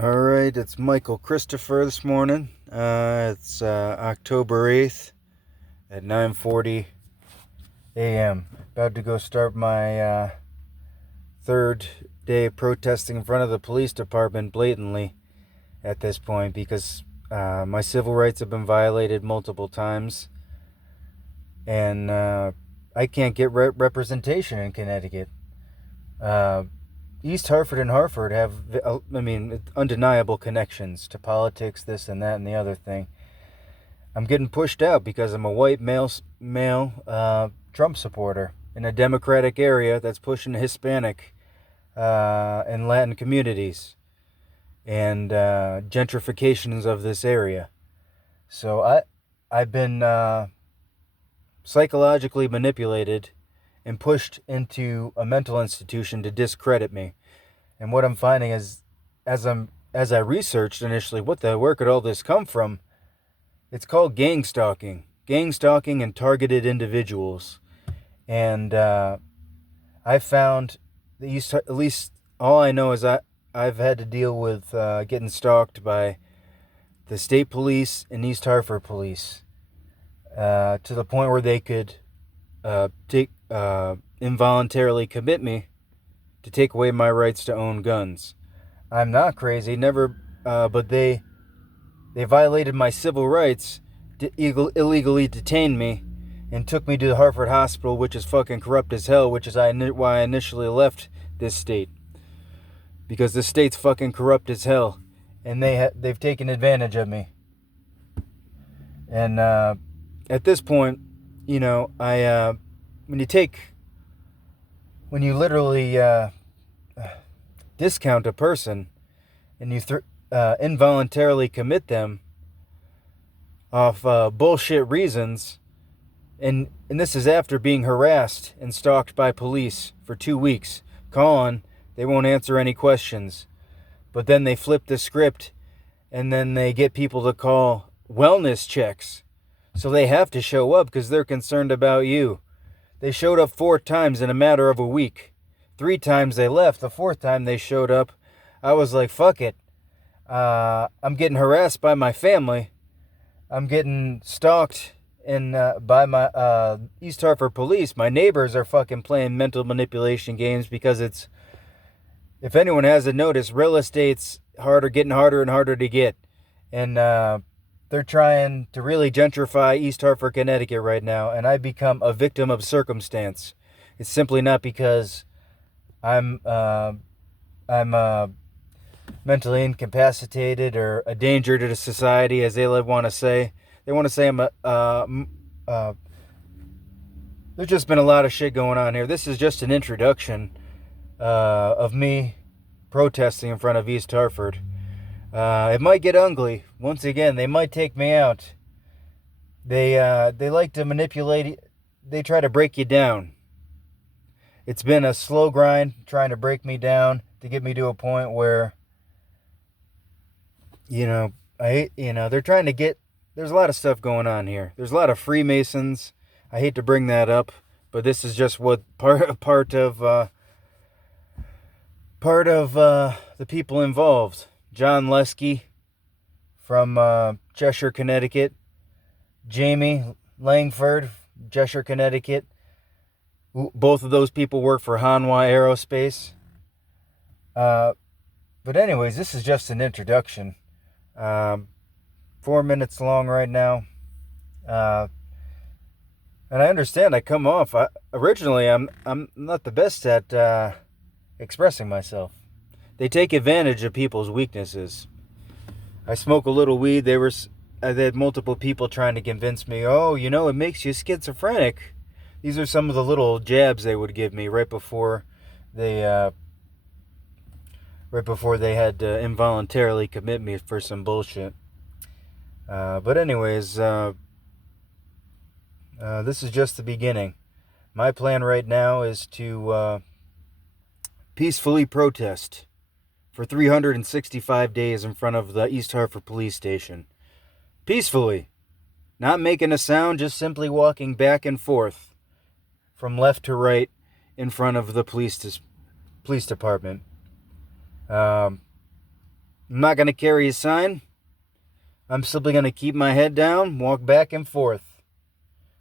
All right, it's Michael Christopher this morning. It's October 8th at 9:40 a.m. About to go start my third day of protesting in front of the police department blatantly at this point because my civil rights have been violated multiple times, and I can't get representation in Connecticut. Uh, East Hartford and Hartford have, undeniable connections to politics, this and that and the other thing. I'm getting pushed out because I'm a white male Trump supporter in a Democratic area that's pushing Hispanic and Latin communities and gentrifications of this area. So I've been psychologically manipulated and pushed into a mental institution to discredit me. And what I'm finding is, as I researched initially, where could all this come from? It's called gang stalking and targeted individuals. And I found that at least all I know is I've had to deal with getting stalked by the state police and East Hartford police to the point where they could involuntarily commit me to take away my rights to own guns. I'm not crazy, never, but they violated my civil rights, illegally detained me, and took me to the Hartford Hospital, which is fucking corrupt as hell, which is why I initially left this state. Because this state's fucking corrupt as hell, and they've taken advantage of me. And at this point, you know, when you literally discount a person and you involuntarily commit them off bullshit reasons, and this is after being harassed and stalked by police for 2 weeks. Calling, they won't answer any questions, but then they flip the script, and then they get people to call wellness checks, so they have to show up because they're concerned about you. They showed up 4 times in a matter of a week. 3 times they left. The 4th time they showed up, I was like, fuck it. I'm getting harassed by my family. I'm getting stalked by my East Hartford police. My neighbors are fucking playing mental manipulation games because if anyone hasn't noticed, real estate's getting harder and harder to get. And they're trying to really gentrify East Hartford, Connecticut right now, and I become a victim of circumstance. It's simply not because I'm mentally incapacitated or a danger to the society, as they want to say. They want to say there's just been a lot of shit going on here. This is just an introduction of me protesting in front of East Hartford. It might get ugly. Once again, they might take me out. They like to manipulate. They try to break you down. It's been a slow grind trying to break me down to get me to a point where, they're trying to get. There's a lot of stuff going on here. There's a lot of Freemasons. I hate to bring that up, but this is just what part of the people involved. John Lesky from Cheshire, Connecticut. Jamie Langford, Cheshire, Connecticut. Both of those people work for Hanwha Aerospace. But anyways, this is just an introduction. 4 minutes long right now. And I understand I come off. Originally, I'm not the best at expressing myself. They take advantage of people's weaknesses. I smoke a little weed. I had multiple people trying to convince me, it makes you schizophrenic. These are some of the little jabs they would give me right before they had to involuntarily commit me for some bullshit. But anyways, this is just the beginning. My plan right now is to peacefully protest for 365 days in front of the East Hartford police station. Peacefully. Not making a sound, just simply walking back and forth from left to right in front of the police department. I'm not going to carry a sign. I'm simply going to keep my head down, walk back and forth.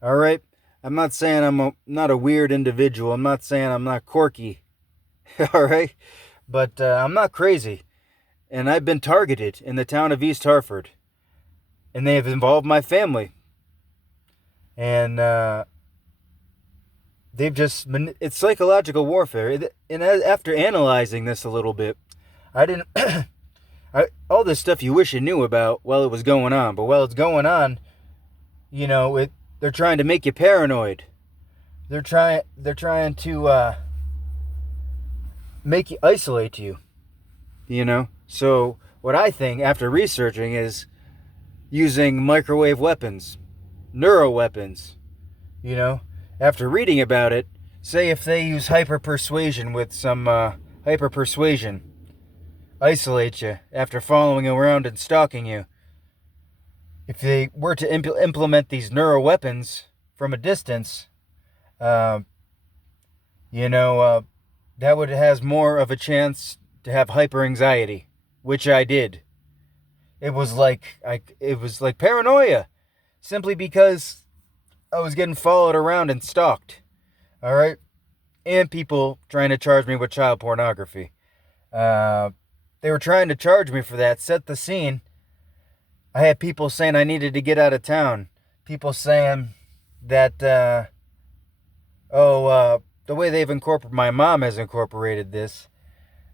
All right? I'm not saying I'm not a weird individual. I'm not saying I'm not quirky. All right? But I'm not crazy. And I've been targeted in the town of East Hartford. And they have involved my family. And it's psychological warfare. And after analyzing this a little bit, I didn't... all this stuff you wish you knew about while it was going on. But while it's going on, they're trying to make you paranoid. They're trying to make you isolate you. So what I think after researching is using microwave weapons, neuro weapons. After reading about it, say if they use hyper-persuasion with some hyper-persuasion, isolate you after following around and stalking you. If they were to implement these neuro weapons from a distance, that has more of a chance to have hyper anxiety, which I did. It was like paranoia, simply because I was getting followed around and stalked. All right, and people trying to charge me with child pornography. They were trying to charge me for that. Set the scene. I had people saying I needed to get out of town. People saying that, the way my mom has incorporated this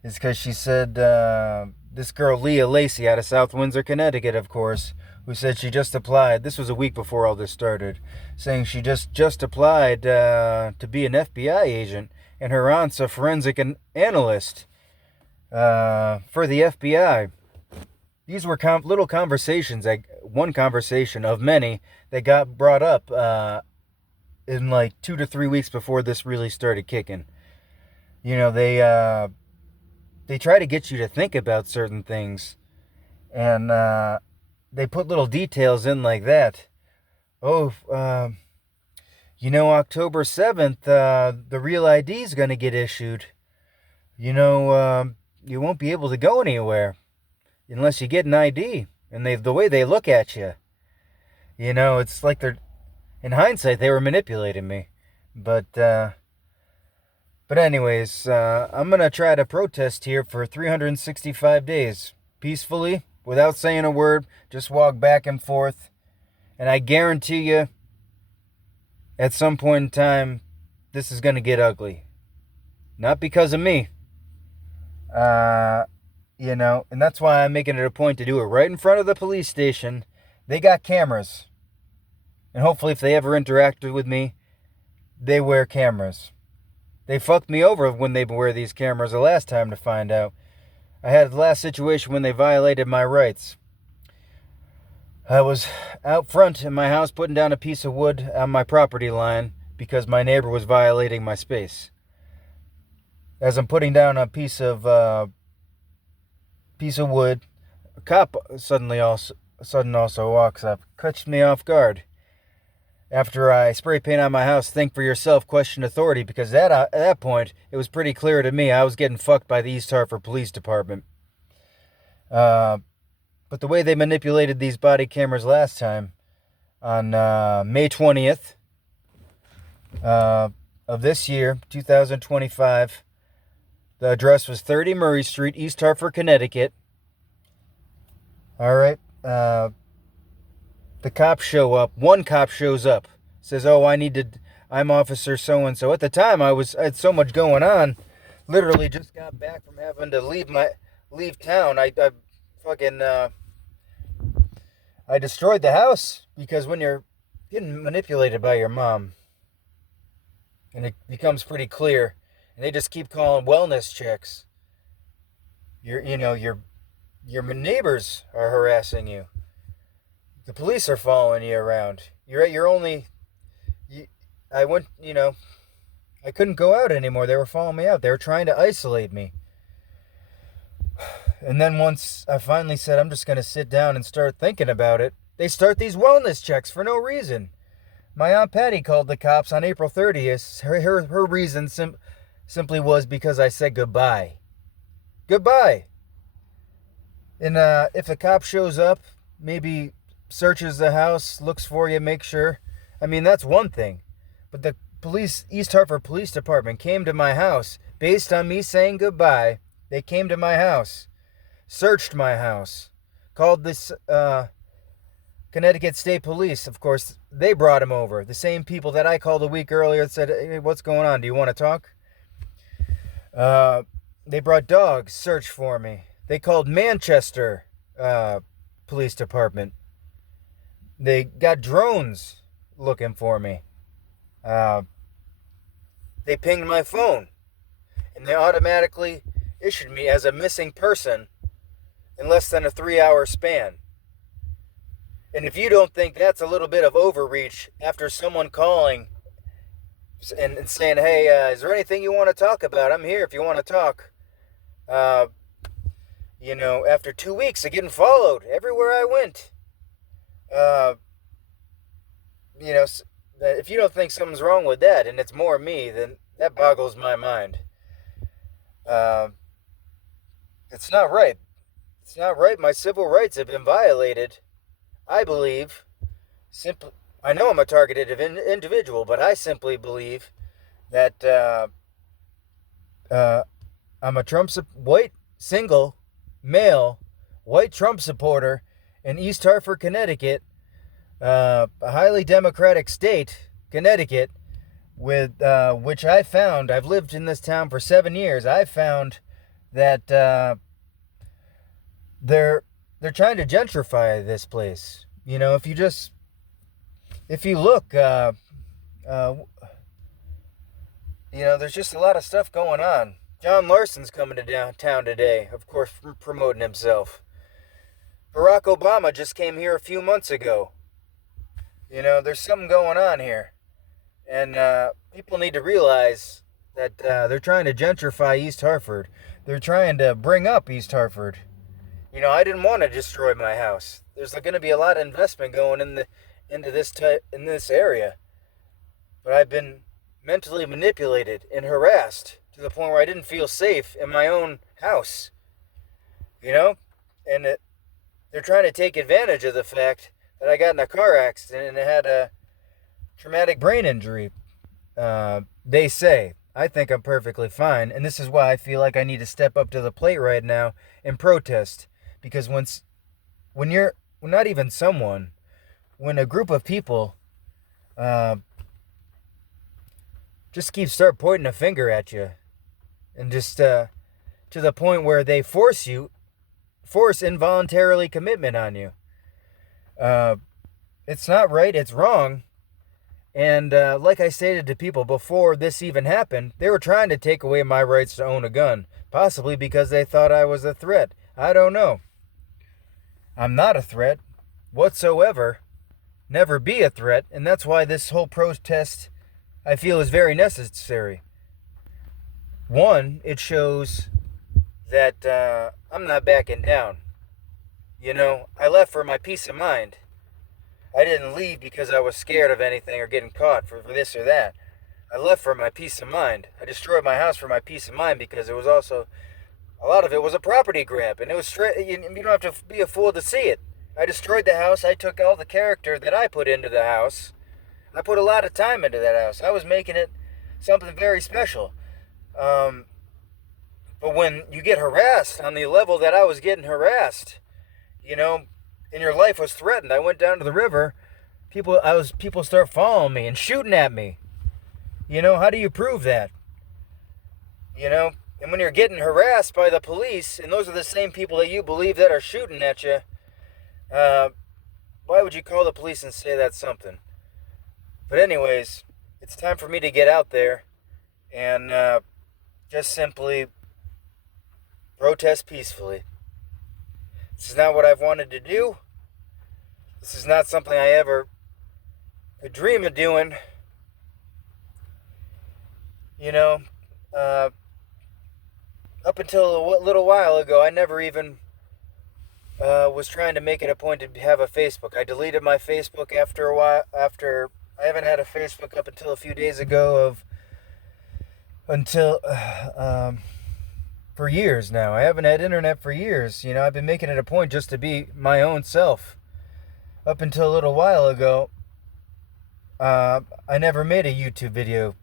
is because she said, this girl, Leah Lacey, out of South Windsor, Connecticut, of course, who said she just applied. This was a week before all this started, saying she just applied to be an FBI agent, and her aunt's a forensic analyst for the FBI. These were little conversations, one conversation of many that got brought up in like 2 to 3 weeks before this really started kicking. They try to get you to think about certain things, and they put little details in like that. October 7th, the real ID is going to get issued. You won't be able to go anywhere unless you get an ID. And the way they look at you, it's like in hindsight, they were manipulating me. But anyways, I'm going to try to protest here for 365 days, peacefully, without saying a word, just walk back and forth. And I guarantee you, at some point in time, this is going to get ugly. Not because of me. And that's why I'm making it a point to do it right in front of the police station. They got cameras. And hopefully if they ever interacted with me, they wear cameras. They fucked me over when they wear these cameras the last time to find out. I had the last situation when they violated my rights. I was out front in my house putting down a piece of wood on my property line because my neighbor was violating my space. As I'm putting down a piece of wood, a cop suddenly also walks up, catches me off guard. After I spray paint on my house, think for yourself, question authority, because at that point, it was pretty clear to me I was getting fucked by the East Hartford Police Department. But the way they manipulated these body cameras last time, on May 20th of this year, 2025, the address was 30 Murray Street, East Hartford, Connecticut. All right. The cops show up. One cop shows up. Says, I'm Officer so-and-so. At the time, I had so much going on. Literally just got back from having to leave town. I destroyed the house because when you're getting manipulated by your mom, and it becomes pretty clear, and they just keep calling wellness checks. Your neighbors are harassing you. The police are following you around. I couldn't go out anymore. They were following me out. They were trying to isolate me. And then once I finally said, I'm just going to sit down and start thinking about it, they start these wellness checks for no reason. My Aunt Patty called the cops on April 30th. Her reason simply was because I said goodbye. Goodbye. And if the cop shows up, maybe searches the house, looks for you, make sure. I mean, that's one thing. But the East Hartford Police Department came to my house based on me saying goodbye. They came to my house, searched my house, called this Connecticut State Police. Of course, they brought him over. The same people that I called a week earlier and said, "Hey, what's going on? Do you want to talk?" They brought dogs, searched for me. They called Manchester Police Department. They got drones looking for me. They pinged my phone. And they automatically issued me as a missing person in less than a 3-hour span. And if you don't think that's a little bit of overreach after someone calling and saying, "Hey, is there anything you want to talk about? I'm here if you want to talk." After 2 weeks of getting followed everywhere I went. If you don't think something's wrong with that and it's more me, then that boggles my mind. It's not right. It's not right. My civil rights have been violated. I believe, I know I'm a targeted individual, but I simply believe that I'm a white, single, male, white Trump supporter in East Hartford, Connecticut, a highly democratic state, Connecticut, with which I've lived in this town for 7 years. I found that they're trying to gentrify this place. If you look, there's just a lot of stuff going on. John Larson's coming to downtown today, of course, promoting himself. Barack Obama just came here a few months ago. There's something going on here. And people need to realize that they're trying to gentrify East Hartford. They're trying to bring up East Hartford. I didn't want to destroy my house. There's going to be a lot of investment going into this area. But I've been mentally manipulated and harassed to the point where I didn't feel safe in my own house. And they're trying to take advantage of the fact that I got in a car accident and I had a traumatic brain injury. They say. I think I'm perfectly fine, and this is why I feel like I need to step up to the plate right now and protest. Because when you're not even someone, when a group of people just start pointing a finger at you, and just to the point where they force involuntarily commitment on you. It's not right, it's wrong. And like I stated to people before this even happened, they were trying to take away my rights to own a gun, possibly because they thought I was a threat. I don't know. I'm not a threat whatsoever, never be a threat, and that's why this whole protest, I feel, is very necessary. One, it shows that I'm not backing down. I left for my peace of mind. I didn't leave because I was scared of anything or getting caught for this or that. I left for my peace of mind. I destroyed my house for my peace of mind because it was also, a lot of it was a property grab. And it was straight, you don't have to be a fool to see it. I destroyed the house. I took all the character that I put into the house. I put a lot of time into that house. I was making it something very special. But when you get harassed on the level that I was getting harassed, and your life was threatened. I went down to the river. People start following me and shooting at me. How do you prove that? And when you're getting harassed by the police, and those are the same people that you believe that are shooting at you, why would you call the police and say that's something? But anyways, it's time for me to get out there and just simply protest peacefully. This is not what I've wanted to do. This is not something I ever could dream of doing. Up until a little while ago, I never even was trying to make it a point to have a Facebook. I deleted my Facebook after a while. I haven't had a Facebook up until a few days ago for years now. I haven't had internet for years. You know, I've been making it a point just to be my own self. Up until a little while ago, I never made a YouTube video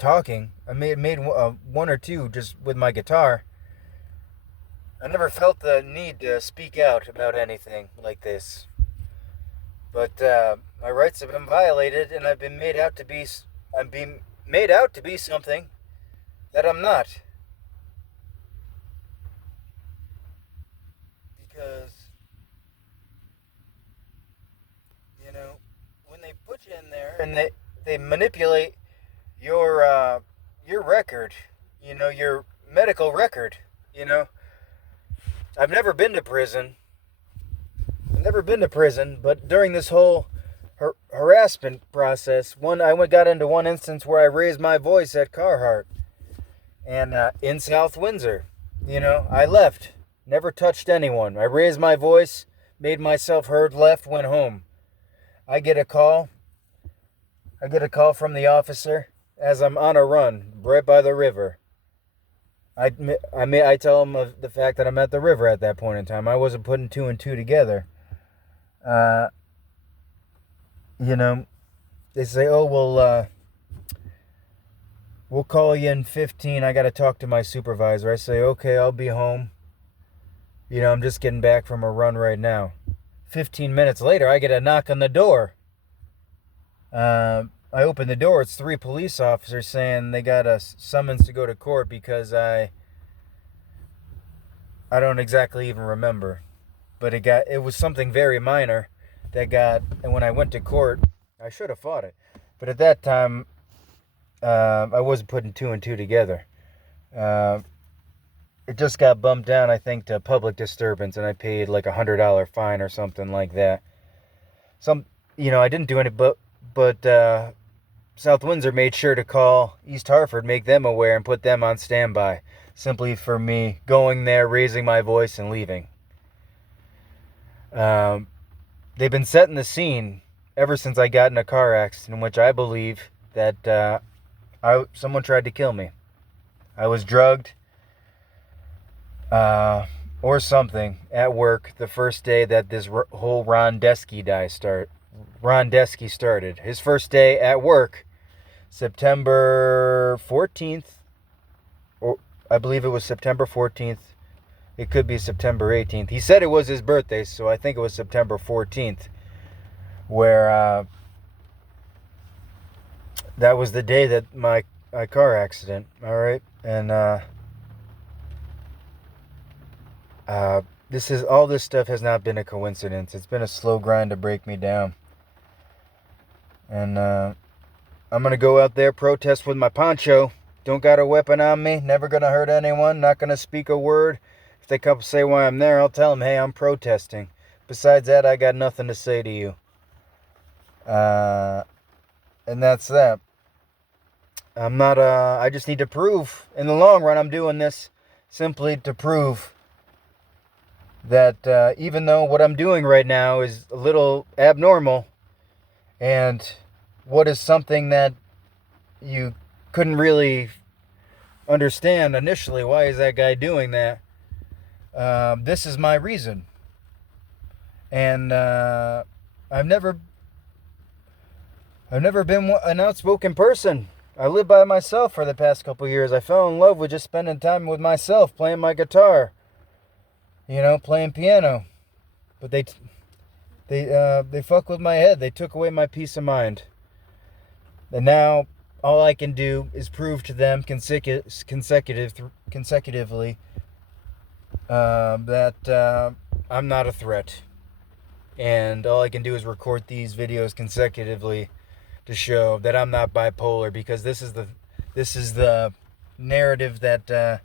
talking. I made one or two just with my guitar. I never felt the need to speak out about anything like this. But my rights have been violated, and I've been made out to be. I'm being made out to be something that I'm not. Because, you know, when they put you in there and they manipulate your record, you know, your medical record, you know. I've never been to prison. But during this whole harassment process, I got into one instance where I raised my voice at Carhartt and in South Windsor. You know, I left, never touched anyone. I raised my voice, made myself heard, left, went home. I get a call from the officer as I'm on a run right by the river. I tell him of the fact that I'm at the river at that point in time. I wasn't putting two and two together. You know, they say, oh, we'll call you in 15. I got to talk to my supervisor. I say, okay, I'll be home. You know, I'm just getting back from a run right now. 15 minutes later, I get a knock on the door. I open the door. It's 3 police officers saying they got a summons to go to court because I don't exactly even remember. But it was something very minor and when I went to court, I should have fought it. But at that time, I wasn't putting two and two together. It just got bumped down, I think, to public disturbance, and I paid like $100 fine or something like that. I didn't do any, but South Windsor made sure to call East Hartford, make them aware, and put them on standby, simply for me going there, raising my voice, and leaving. They've been setting the scene ever since I got in a car accident in which I believe that someone tried to kill me. I was drugged or something at work the first day that this whole Ron Desky started. His first day at work, September 14th, or I believe it was September 14th. It could be September 18th. He said it was his birthday, so I think it was September 14th, where that was the day that my car accident, all right? And all this stuff has not been a coincidence. It's been a slow grind to break me down. And I'm going to go out there, protest with my poncho. Don't got a weapon on me. Never going to hurt anyone. Not going to speak a word. If they come say why I'm there, I'll tell them, hey, I'm protesting. Besides that, I got nothing to say to you. And that's that. I just need to prove, in the long run, I'm doing this simply to prove that even though what I'm doing right now is a little abnormal, and what is something that you couldn't really understand initially, why is that guy doing that? This is my reason. And I've never been an outspoken person. I lived by myself for the past couple years. I fell in love with just spending time with myself, playing my guitar, playing piano. But they fuck with my head. They took away my peace of mind. And now all I can do is prove to them consecutively that I'm not a threat. And all I can do is record these videos consecutively to show that I'm not bipolar, because this is the narrative that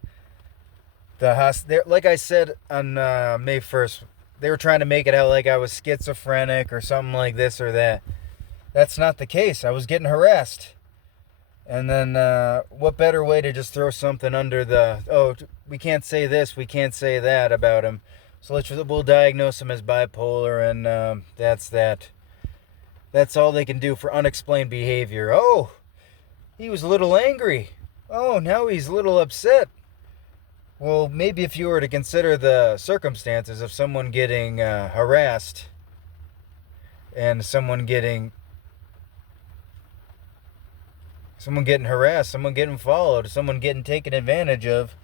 like I said on May 1st, they were trying to make it out like I was schizophrenic or something like this or that. That's not the case. I was getting harassed. And then what better way to just throw something under we can't say this, we can't say that about him. So we'll diagnose him as bipolar, and that's that. That's all they can do for unexplained behavior. Oh, he was a little angry. Oh, now he's a little upset. Well, maybe if you were to consider the circumstances of someone getting harassed and someone getting harassed, someone getting followed, someone getting taken advantage of,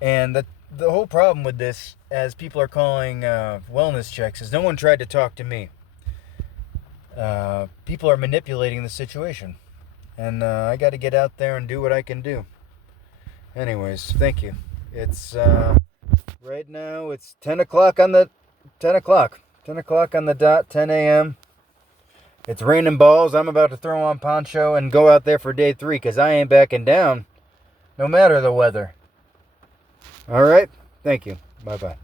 and the whole problem with this, as people are calling wellness checks, is no one tried to talk to me. People are manipulating the situation, and I got to get out there and do what I can do. Anyways, thank you. It's right now. It's 10 o'clock on the 10 o'clock on the dot. 10 a.m. It's raining balls. I'm about to throw on poncho and go out there for day 3 because I ain't backing down, no matter the weather. All right. Thank you. Bye bye.